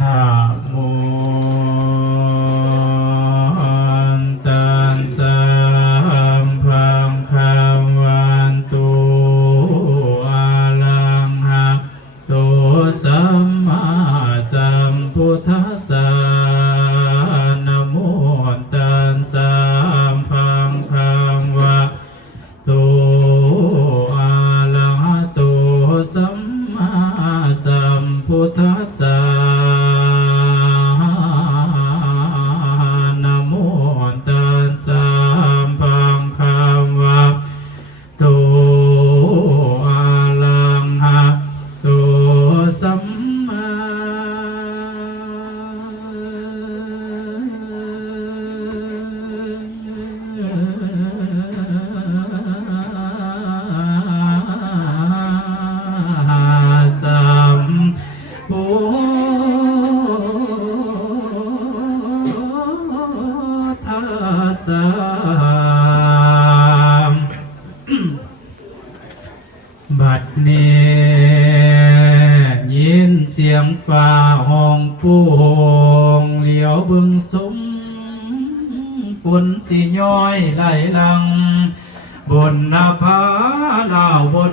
น สั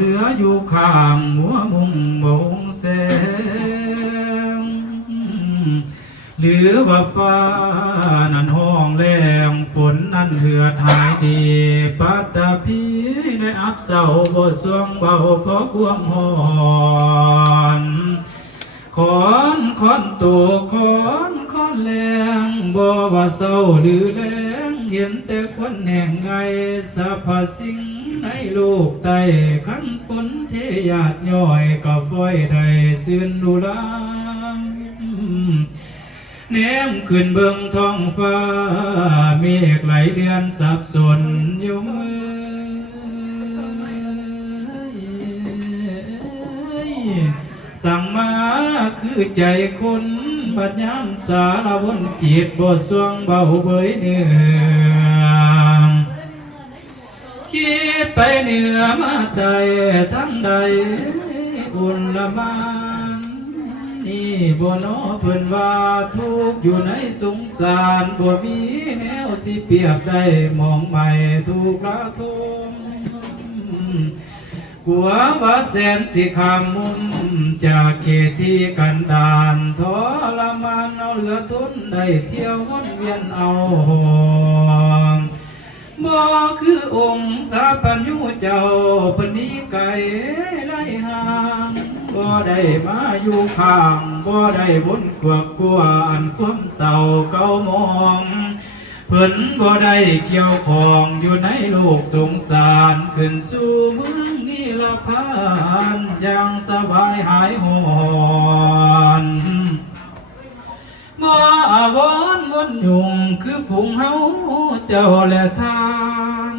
ลืออยู่ข้างหัวมุงบงแสงเหลือว่าฟ้านั้นห้องแรงฝนนั้นเหือดหายดีปัตตาพีในอับเศร้าบ่สวงเบาเพราะความหอนขอนขอนตัวขอนขอนแรงบ่ว่าเศร้าหรือแรงเห็นแต่คนแห่งไงสรรพสิ่ง ในโลกใต้ขันฝนเทยาดย่อยกับฝอยใดซื่นดูลามแนมขึ้นเบิ่งท้องฟ้า เมฆไหลเดือนสับสนอยู่มืองสั่งมาคือใจคนบัดยามสารวนจิตบ่สวงเบาเบยเนื้อ คิดไปเหนือมาใดทั้งใดอุ่นละมานนี่บ่นอเพิ่นว่าทุกอยู่ในสงสารบ่มีแนวสิเปรียบได้มองใหม่ถูกละทุมกลัวว่าแสนสิขามมุมจากเขตที่กันดานทรมานเอาเหลือทุนได้เที่ยววนเวียนเอาบ่ คือองค์สาปัญญูเจ้าปณีไก่ไล่ห่างบ่ได้มาอยู่ข้างบ่ได้บนกวักกลัวอันความเศร้าเก่ามองเพิ่นบ่ได้เกี่ยวของอยู่ในโลกสงสารขึ้นสู่เมืองนิรพานอย่างสบายหายหอน วอนวนยุงคือฝูงเฮาเจ้าและทาน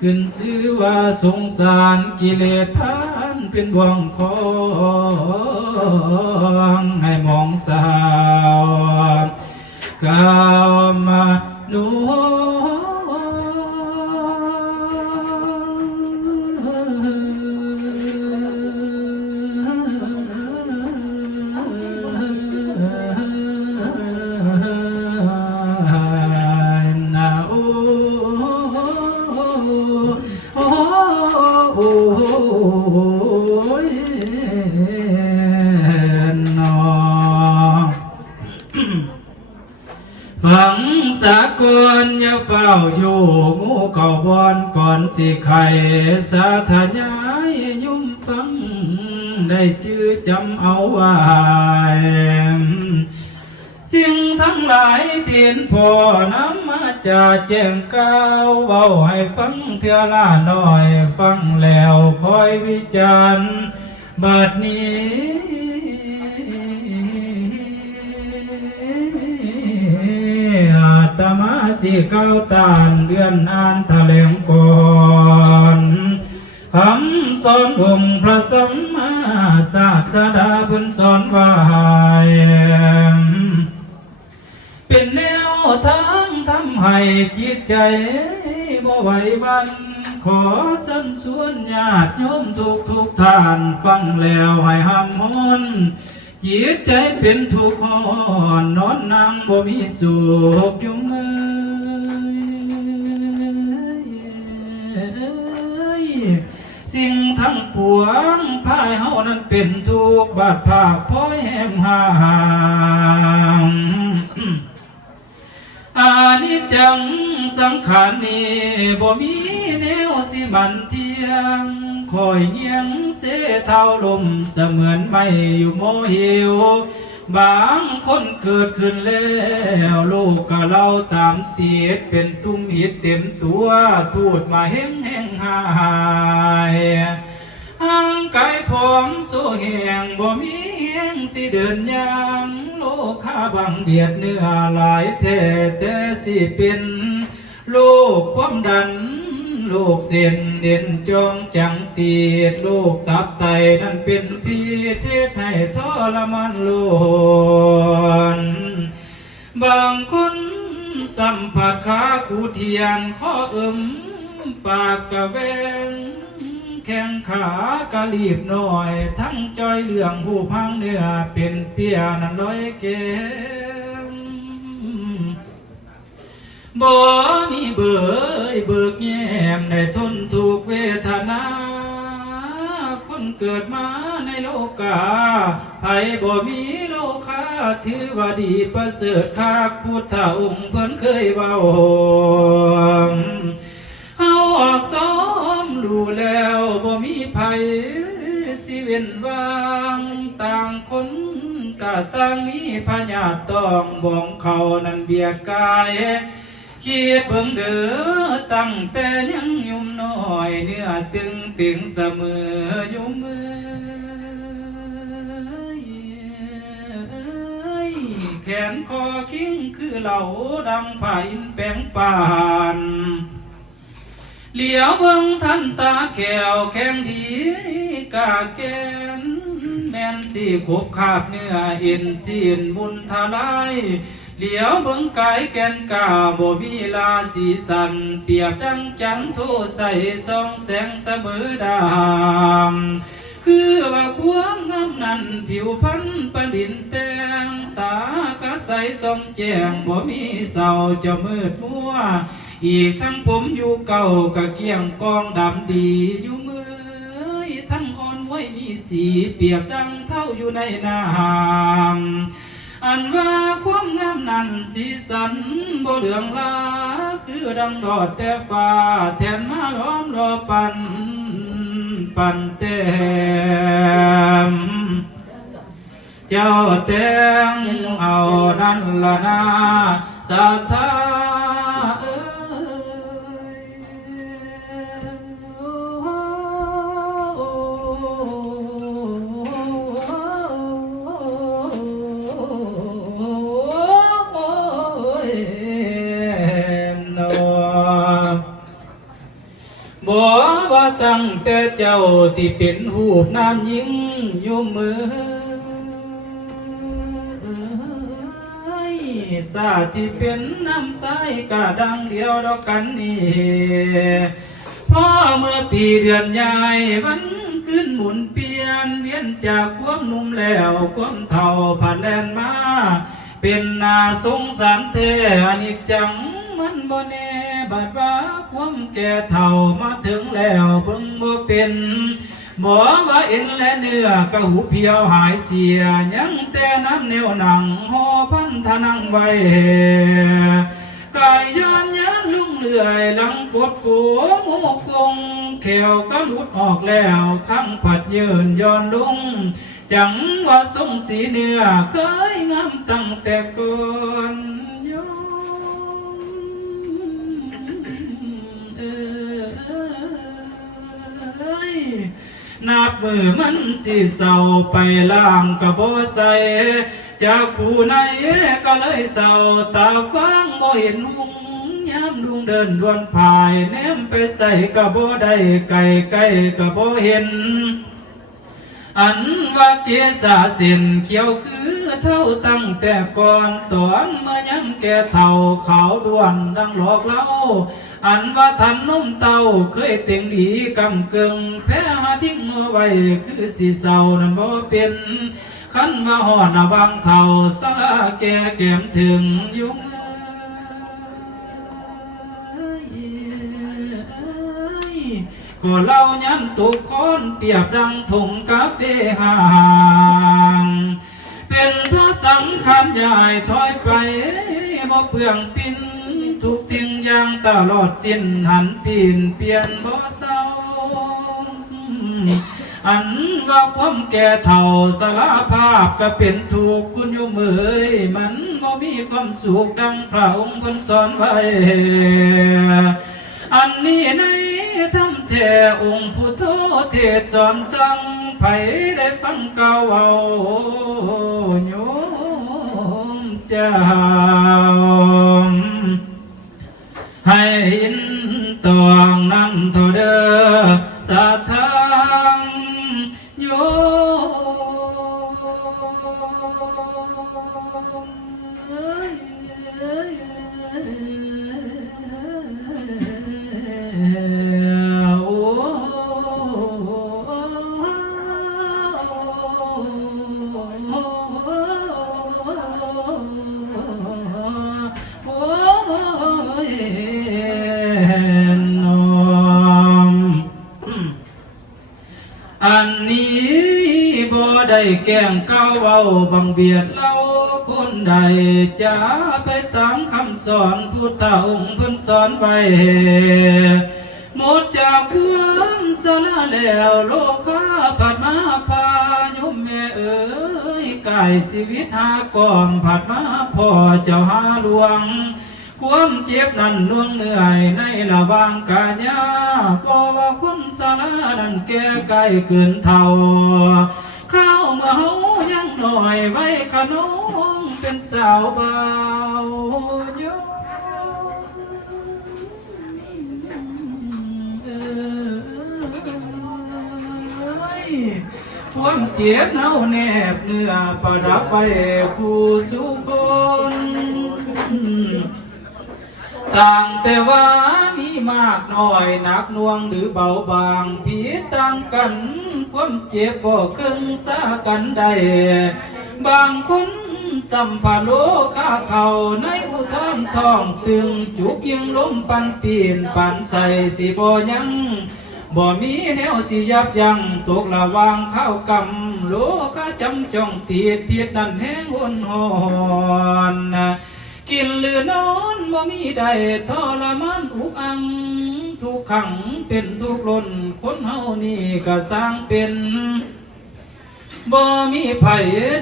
ขึ้นซื้อว่าสงสารกิเลสพานเป็นบ่วงของให้มองสาวกามาโน ไข่สาธยายยุ่มฟัง ได้ชื่อจำเอาไว้สิ่งทั้งหลายเทียนพอนำมาจะแจ้งก้าวเบาให้ฟังเถื่อละหน่อย ฟังแล้วคอยวิจารณ์บัดนี้ ตมาสิเก้าตานเดือนอ่านแถลงก่อนคำสอนองค์พระสัมมาศาสดาเพิ่นสอนไว้เป็นแนวทางทำให้จิตใจบ่ไหวหวันขอสันส่วนญาติโยมทุกทุกท่านฟังแล้วให้หำมน จิตใจเป็นทุกข์นอนนั่งบ่มีสุขยู่เมื่อยสิ่งทั้งปวงพายเฮานั้นเป็นทุกข์บาดภาคพ้อยแหมห่างอานิจจังสังขารนี้บ่มีแนวสิมันเที่ยง คอยเงียงเสเท่าลมเสมือนไม่อยู่โมหิว บางคนเกิดขึ้นแล้วลูกก็เราตามตีดเป็นตุ้มหิดเต็มตัวทูดมาเฮงแห้งหายห่างกายผอมสู้แหงบ่มีแหงสิเดินยางโลคาบังเบียดเนื้อหลายแท้แต่สิเป็นโลกความดันโลกเส้น เด่นจองจังตีดโลกตับไตนั่นเป็นพีเทศให้ทรมานโลนบางคนสัมผัสขากูเทียนข้ออิมปากกะแวงแข้งขากะลีบหน่อย ทั้งจอยเหลืองหูพังเนื้อเป็นเปียนันร้อยเก บ่มีเบื่อเบิกแย้มได้ทนถูกเวทนา คนเกิดมาในโลกาไผบ่มีโลกาถือว่าดีประเสริฐคากพุทธองค์เพิ่นเคยเว้าเฮาออกซ้อมดูแล้วบ่มีภัยสิเว้นวางต่างคนก็ต่างมีพญาต้องบ่องเขานั้นเบียดกาย คิดเบิ่งเด้อตั้งแต่ยังยุ่มน้อยเนื้อตึงตึงเสมออยู่มือแขนคอคิงคือเหล่าดังผ่าอินแปงป่านเหลียวเบิ่งทันตาแก้วแข็งดีกาแกนแม่นสิขบขาบเนื้อเอ็นสีนมุนทลาย เหลียวเบิ่งกายแกนกาบ่มีลาสีสัน เปียบดังจันทร์โทใส่สองแสงเสมอดามคือว่าความงามนั้นผิวพันประดินแตงตากะใสส่องแจ้งบ่มีเศร้าจะมืดมัว อีกทั้งผมอยู่เก่ากะเกี่ยงกองดำดีอยู่มือทั้งอ่อนไว้มีสีเปียบดังเท่าอยู่ในน้ำ อันว่าความงามนั้นสีสันบ่เหลืองลาคือดังดอดแต่ฟ้าแทนมาล้อมรอปันปันเต็มเจ้าเต็งเอานั่นละนาสาธา ตั้งแต่เจ้าที่เป็นหูน้ำยิงยู่มือสาที่เป็นน้ำใสกะดังเดียวดอกกันนี่พ่อเมื่อปีเดือนใหญ่วันขึ้นหมุนเปลี่ยนเวียนจากความนุ่มแล้วความเท่าผ่านแลนมา เป็นนาสงสารแท้อนิจจังมันบ่แน่ บาดว่าความแก่เท่ามาถึงแล้วเพิ่งบ่เป็นหมอว่าเอ็นและเนื้อกระหูเพียวหายเสียยังแต่น้ำแนวหนังห่อพันธนังไว้กายย้อนยันลุ่งเลื่อยลังปวดโกหมูกงแขวก็หลุดออกแล้วข้างผัดยืนย้อนลงจังว่าทรงสีเนื้อเคยงามตั้งแต่ก่อน นับมือมันสิเศร้าไปล่างกะบ่ใส่จากผู้ในก็เลยเศร้าตาฟังบ่เห็นหุงยามลุงเดินดวนภายแนมไปใส่กะบ่ได้ไก่ไก่กะบ่เห็น อันว่าเกษาสินเขียวคือเท่าตั้งแต่ก่อนตอนเมื่อยังแก่เท่าเขาด้วนดังหลอกเล่า อันว่าทำนมเต้าเคยเต็งดีกำเกิงแพ้หาทิ้งอไว้คือสีเศร้านั้นบ่เป็นขันมาหอนบางเท่าสลาแก่แก้มถึงยุงเอ้ยก็เล่าย้ำตุกคนเปียบดังถุงกาแฟห่างเป็นเพราะสังขารใหญ่ถอยไปบ่เปลืองปินทุกทิ้ง ย่างตลอดสิ้นหันปีนเปลี่ยนบ่เศร้าอันว่าความแก่เท่าสารภาพก็เป็นถูกคุณโยมเอ๋ยมันบ่มีความสุขดังพระองค์เพิ่นสอนไว้อันนี้ในธรรมแท้องค์พุทโธเทศสอนสั่งไผได้ฟังเก่าเอาโยมเจ้า ให้อินตองนั้นเท่า อันนี้บ่ได้แก้งเก้าเว้าบังเบียดเล่าคนใดจะไปตามคำสอนพุทธองค์เพิ่นสอนไว้หมดจากความสละแล้วโลกาผัดมาพาโยมแม่เอ๋ยกายชีวิตหากอมผัดมาพ่อเจ้าหาหลวง ความเจ็บนั้นล่วงเหนื่อยในระหว่างกายาเพราะว่าคนสาระนั้นแก่ไกลเกินเท่า ข้าวเมายังหน่อยไว้ขนมเป็นสาวเบาโยเอ้ยความเจ็บเน่าแนบเนื้อประดับไปผู้สุคน ต่างแต่ว่ามีมากน้อยหนักน่วงหรือเบาบางผิดต่างกันความเจ็บบ่ครึ่งสากันใดบางคนสัมภาโลข้าเขาในอุทานทองตึงจุกยิงล้มปันปีนปันใส่สิบ่ยังบ่มีแนวสิยับยั้งตกระวางข้าวกำโลกาจำจ้องตีดเพียดนั่นแห้งวนหอน กินหรือนอนบ่มีใดทรมานอุกอัง ทุกขังเป็นทุกข์ล้นคนเฮานี่ก็สร้างเป็นบ่มีไผ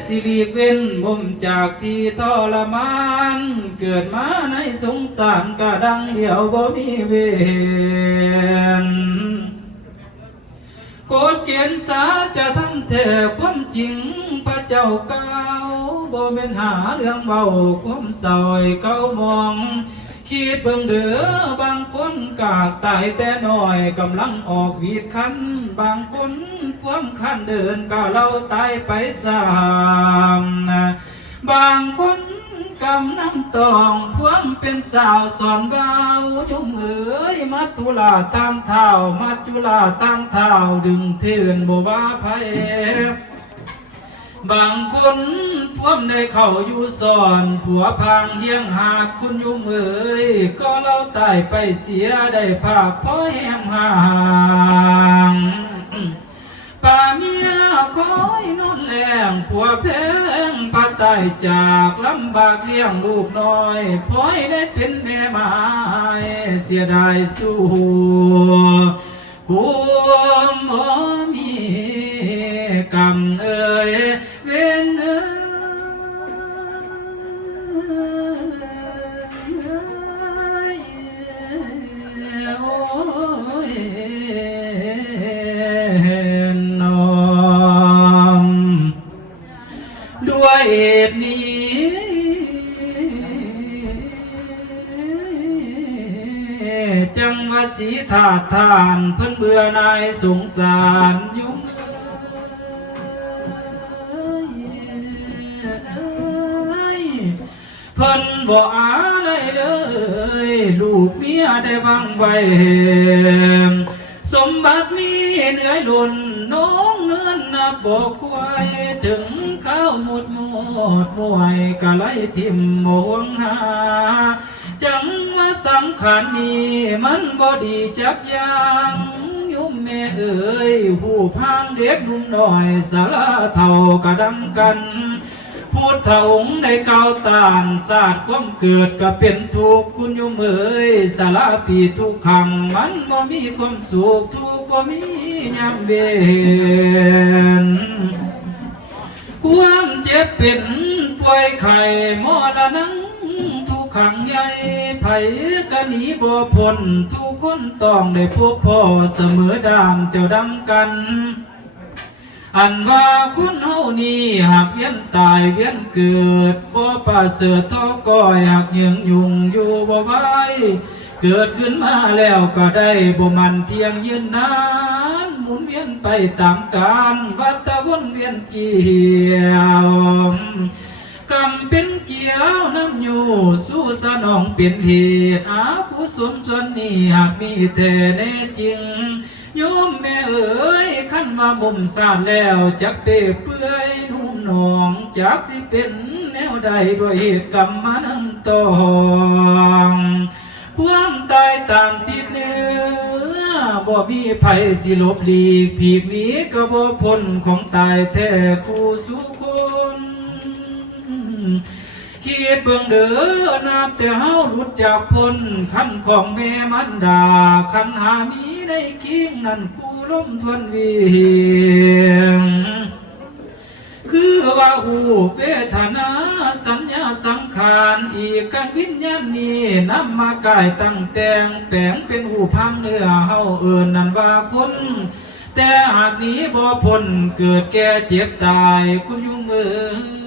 สิหลีเว้นบ่มจากที่ทรมาน เกิดมาในสงสารก็ดังเดียวบ่มีเวรกฎเกณฑ์สาจะทำแท้ความจริงพระเจ้าเก่า บ่เป็นหาเรื่องเบาความเศร้าเก่ามองคิดเบิ่งเด้อบางคนกากตายแต่น้อยกำลังออกวีดคัน บางคนความคันเดินก็เราตายไปสามบางคนกำน้ำตองพวมเป็นสาวสอนเบาจงเอ๋ยมัตุลาตามเท้ามัดจุลาตามเท้าดึงเทือนบ่ว่าไผ บางคนพวมได้เข้าอยู่สอนผัวพังเฮียงหากคุณยุ่มเอ๋ยก็เราตายไปเสียได้ภาคพ่อแหมห่างป่าเมียคอยนุ่นแรงผัวแพงปาตายจากลำบากเลี้ยงลูกน้อยพอยได้เป็นแม่ไม้เสียดายสู้กุมบ่มี ทานเพิ่นเบื่อนายสงสารยุ่งเพิ่นบ่อาได้เลยลูกเมียได้วางไว้สมบัติมีเหนื่อยล่นน้องเนื้อนนับบอกไว้ถึงข้าวหมดหมดหน่วยกะไลทิมหมวงหา จังว่าสำคัญนี่มันบ่ดีจักอย่างยุมแม่เอ๋ยผู้พางเด็กหนุ่มน้อยสาราเท่ากระดังกันพุทธองค์ได้เก่าตานศาสตร์ความเกิดก็เป็นทุกข์คุณโยมเอ๋ยสาราปีทุกขังมันบ่มีความสุขทุกบ่มียามเบ็นความเจ็บเป็นป่วยไข้มอดนัง ขังใหญ่ไผก็หนีบ่พ้นทุกคนต้องได้พบพ่อเสมอด่ามเจ้าดำกัน อันว่าคุณเฮานี่หากเวียนตายเวียนเกิดบ่ป่าเสือท้อก้อยหากยังยุงอยู่บ่ไหวเกิดขึ้นมาแล้วก็ได้บ่มันเที่ยงยืนนานหมุนเวียนไปตามกาลวัฏวนเวียนเกี่ยว กรรมเป็นเกี่ยวน้ำอยู่สู้สนองเป็นเหตุอาผู้สนส่วนนี้หากมีแต่แน่จริงโยมแม่เอ๋ยขั้นมาบ่มสานแล้วจักเปเปื่อยนุ่มหนองจักสิเป็นแนวใดด้วยเหตุกรรมมานันตองความตายตามติดเนื้อบ่มีไผสิลบหลีกผีกหนี้ก็บ่พ้นของตายแท้คู่สุ คิดเบื้องเด้อนับแต่เฮาหลุดจากพ้นคันของแม่มันดาคันหามีในกิ้งนั่นคู่ล้มทวนเวียงคือว่าหูเวทนาสัญญาสังขารอีกกันวิญญาณนี้นำมากายตั้งแต่งแปลงเป็นหูพังเนื้อเฮาเอินนั่นว่าคนแต่หากนี้บ่พ้นเกิดแก่เจ็บตายคุณยุ่งเอ้ย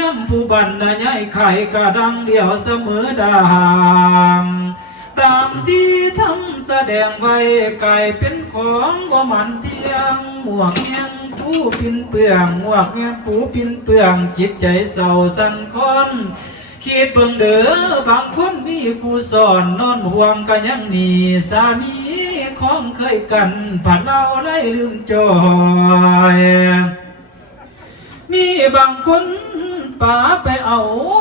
ยี่ยมผู้บันนะยายไข่กระดังเดียวเสมอดางตามที่ทำแสดงไว้ไก่เป็นของว่ามันเที่ยงหมวกเงี้ยงผู้ปินเปลืองหมวกเงี้ยงผู้ปินเปลืองจิตใจเศร้าสันคอนคิดเบิ่งเด้อบางคนมีผู้สอนนอนห่วงก็ยังหนีสามีของเคยกันผัดเราไล่ลืมจอย มีบางคน ป๋าไปเอา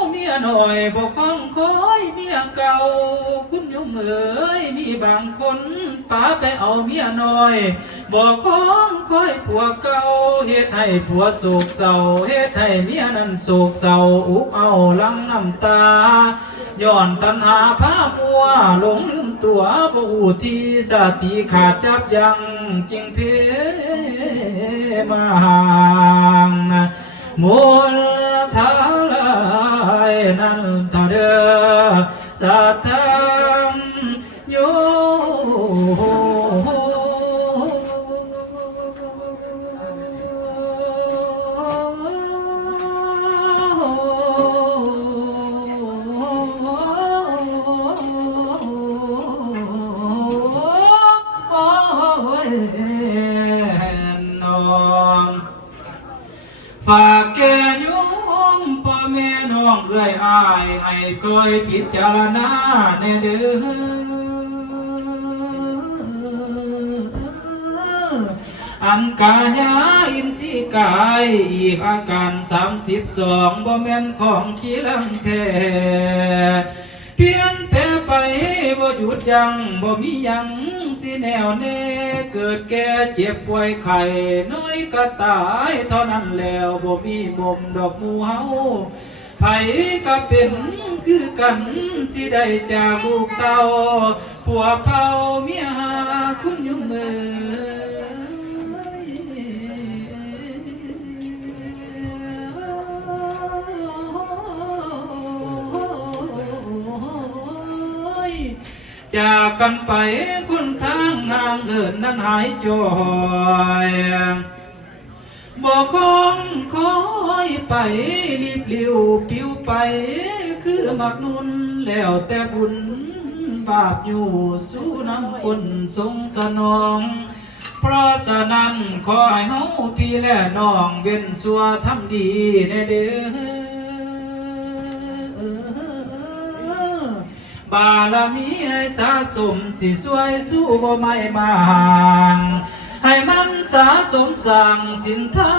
เมียหน่อยบอกคองคอยเมียเก่า คุณยมเอ๋ยมีบางคนป๋าไปเอาเมียหน่อยบอกคองคอยผัวเก่าเฮ็ดให้ผัวโศกเศร้าเฮ็ดให้เมียนั้นโศกเศร้าอุกเอาลังน้ำตาย้อนตัณหาผ้ามัวหลงลืมตัวบ่หูที่สติขาดจับยังจิงเพมาหา มุลทาลายนันทเดอสัตตา พิจารณาแน่เด้ออันกายาอินสิกาย อีกอาการสามสิบสองบ่แม่นของขี้ลังแท้เปลี่ยนแปลไปบ่หยุดยังบ่มียังสิแนวแน่เกิดแก่เจ็บป่วยไข้น้อยก็ตายเท่านั้นแล้วบ่มีมุมดอกมูเฮา ไผก็เป็นคือกันสิได้จากลูกเต่าผัวเขาเมียหาคุณยุ่งเมือจากกันไปคนทางห่างเอินนั้นหายจอย บอกคงคอยไปรีบเลี้ยวปิวไป คือมักนุนแล้วแต่บุญบาปอยู่สู้น้ำคนทรงสนอง เพราะฉะนั้นขอให้เฮาพี่และน้องเว้นสัวทำดีแน่เด้อบารมีให้สะสมสิสวยสู้บ่ไม่บาง ให้มันสะสมสั่งสินทา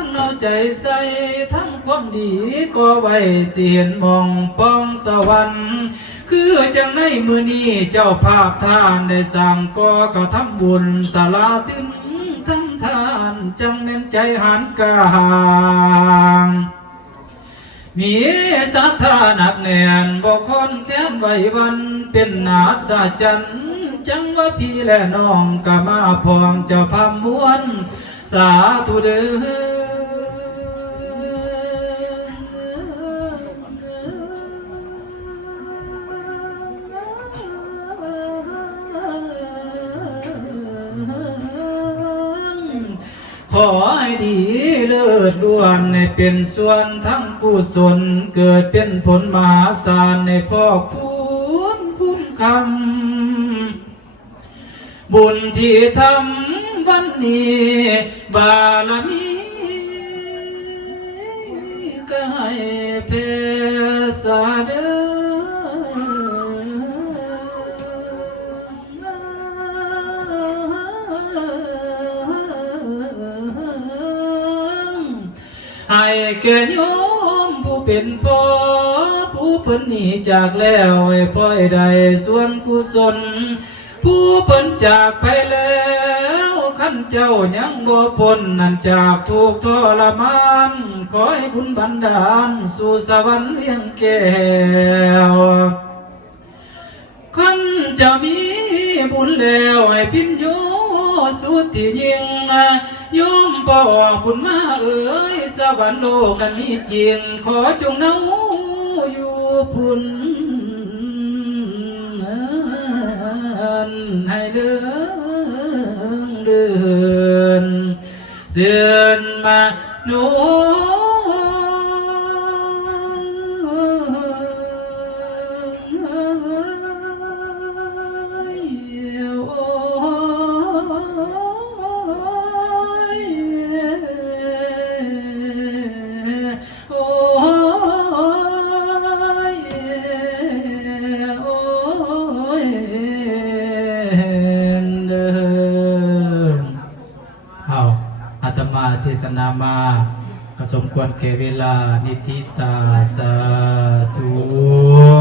นเอาใจใส่ทั้งความดีก็ไว้เสียนมองป้องสวรรค์ คือจังในมือนี้เจ้าภาพทานได้สั่งก็กระทำบุญสาราถึงทั้งทานจังเน้นใจหันกลางมีศรัทธาหนักแน่นบ่คนแค้นไหววันเป็นนาสาจัน จังว่าพี่และน้องก็มาพร้อมเจ้าพามวน สาธุเด้อขอให้ดีเลิศล้วนในเป็นส่วนทั้งกุศลเกิดเป็นผลมหาศาลในพ่อพูนคุ้มคำ บุญที่ทำวันนี้ บารมีก็ให้เพสาเดให้แก่โยมผู้เป็นพ่อผู้เพิ่นหนีจากแล้วให้พ่อยใดส่วนกุศล ผู้เพิ่นจากไปแล้วขันเจ้ายังบ่พ้นนั่นจากทุกทรมานขอให้บุญบันดาล สู่สวรรค์เวียงแก้วขันจะมีบุญแล้วให้พินโยสุดที่ยิ่งยมบ่บุญมาเอ้ยสวรรค์โลกกันนี้จริง ขอจงเนาอยู่พุ่น ให้เลื่ สมควรแก่เวลานิติตาสาธุ